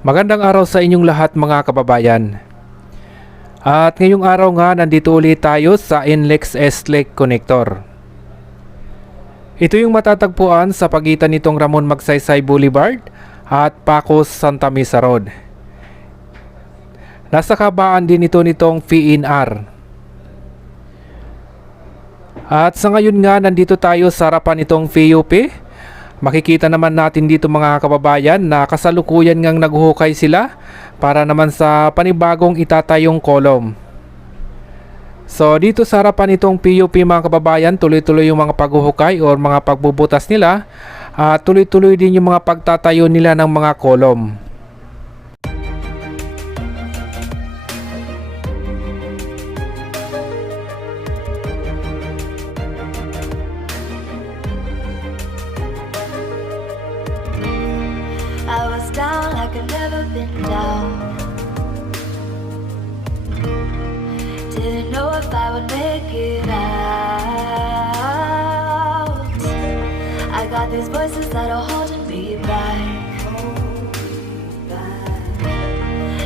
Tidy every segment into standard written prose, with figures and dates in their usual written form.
Magandang araw sa inyong lahat mga kababayan. At ngayong araw nga nandito ulit tayo sa NLEX S-Lake Connector. Ito yung matatagpuan sa pagitan nitong Ramon Magsaysay Boulevard at Pacos Santa Mesa Road. Nasa kabaan din ito nitong PNR. At sa ngayon nga nandito tayo sa harapan nitong PUP. Makikita naman natin dito mga kababayan na kasalukuyan ngang naghuhukay sila para naman sa panibagong itatayong kolom. So dito sa harapan nitong PUP mga kababayan, tuloy-tuloy yung mga paghuhukay o mga pagbubutas nila at tuloy-tuloy din yung mga pagtatayo nila ng mga kolom. I was down like I've never been down. Didn't know if I would make it out. I got these voices that are holding me back.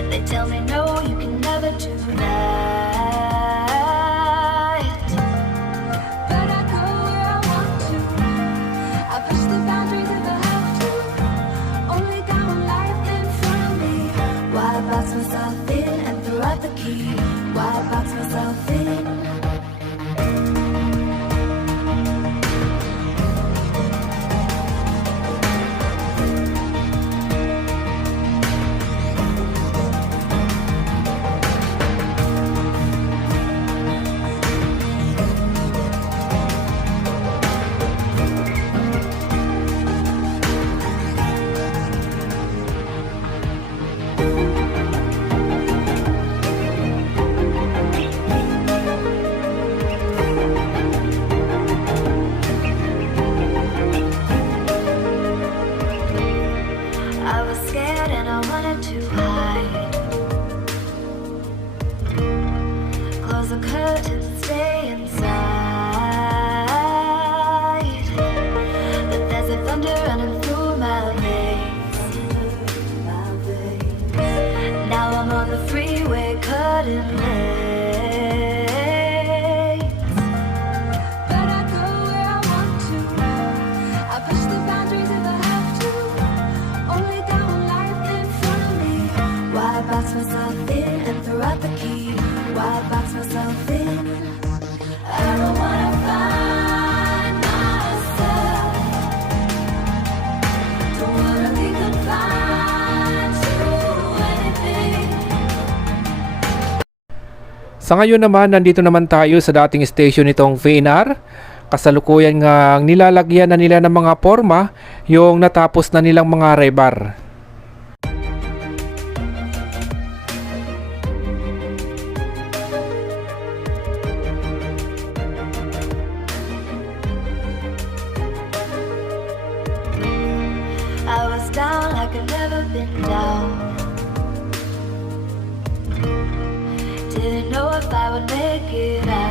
They tell me no, you can never do that. But I go where I want to. I push the boundaries if I have to. Only got one life in front of me. Why box myself in and throw out the key? Why box myself in? I was scared and I wanted to hide. Close the curtains and stay inside. But there's a thunder running through my veins. Now I'm on the freeway cutting lanes. But I go where I want to. I push the boundaries if I have to. Only got one life in front of me. Why box myself in and throw out the key? Why box myself in? I don't wanna find myself. Don't wanna be confined to anything. Sa ngayon naman nandito naman tayo sa dating station nitong PNR. Kasalukuyan nga nilalagyan na nila ng mga forma yung natapos na nilang mga rebar. I was down like I've never been down. Didn't know if I would make it out.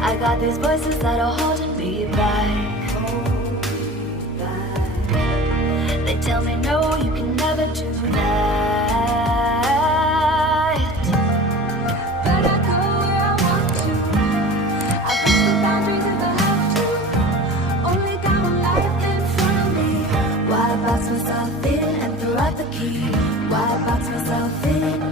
I got these voices that are holding me back. They tell me no, you can never do that. But I go where I want to. I push the boundaries if I have to. Only got one life in front of me. Why box myself in and throw out the key? Why box myself in?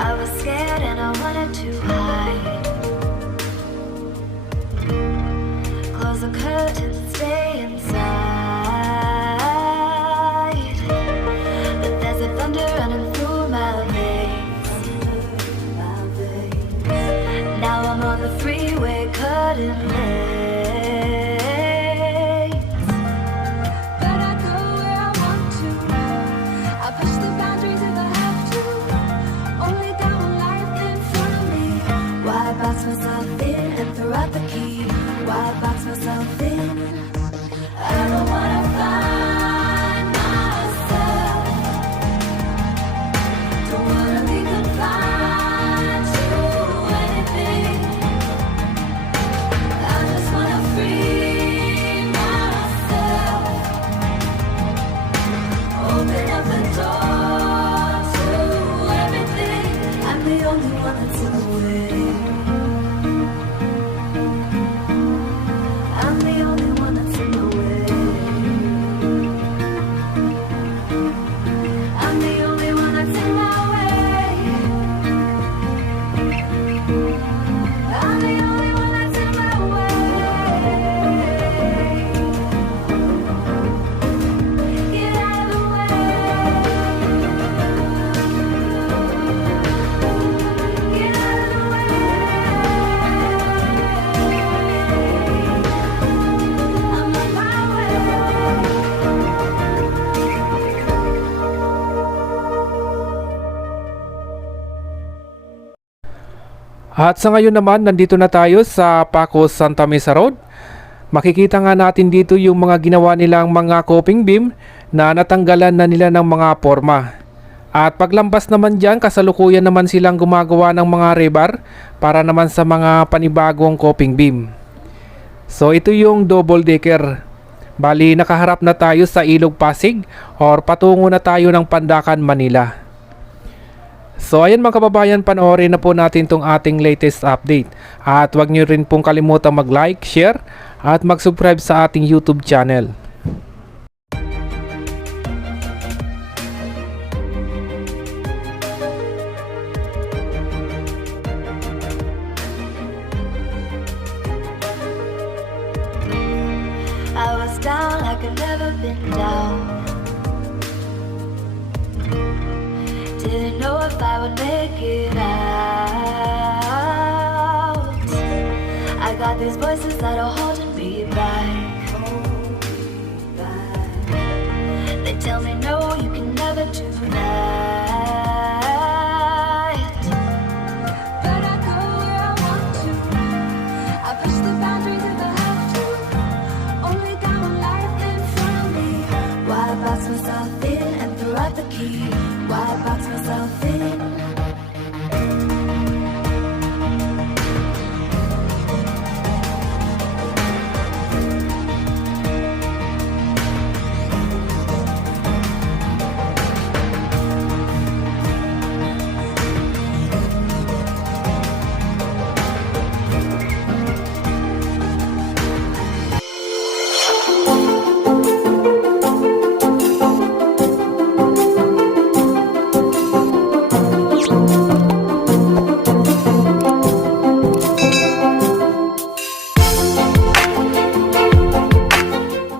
I was scared and I wanted to hide. Close the curtains and stay inside. But there's a thunder running through my veins. suddenly. But I go where I want to. I push the boundaries if I have to. Only down when life in front of me. Why box myself in and throw out the key? Why box myself in? I don't wanna find myself. Don't wanna be confined to anything. I just wanna free myself. Open up the door to everything. I'm the only one that's in the way. I'm the only one that's in the way. I'm the only one that's in my way. I'm the only one that's in my way. Get out of the way. Get out of the way. I'm on my way. At sa ngayon naman, nandito na tayo sa Paco Santa Mesa Road. Makikita nga natin dito yung mga ginawa nilang mga coping beam na natanggalan na nila ng mga forma. At paglampas naman dyan, kasalukuyan naman silang gumagawa ng mga rebar para naman sa mga panibagong coping beam. So ito yung double decker. Bali, nakaharap na tayo sa Ilog Pasig or patungo na tayo ng Pandacan, Manila. So ayan mga kababayan, panoorin na po natin tong ating latest update. At huwag nyo rin pong kalimutan mag-like, share at mag-subscribe sa ating YouTube channel. I was down like I've never been down. Didn't know if I would make it out. I got these voices that are holding me back. They tell me no, you can never do that.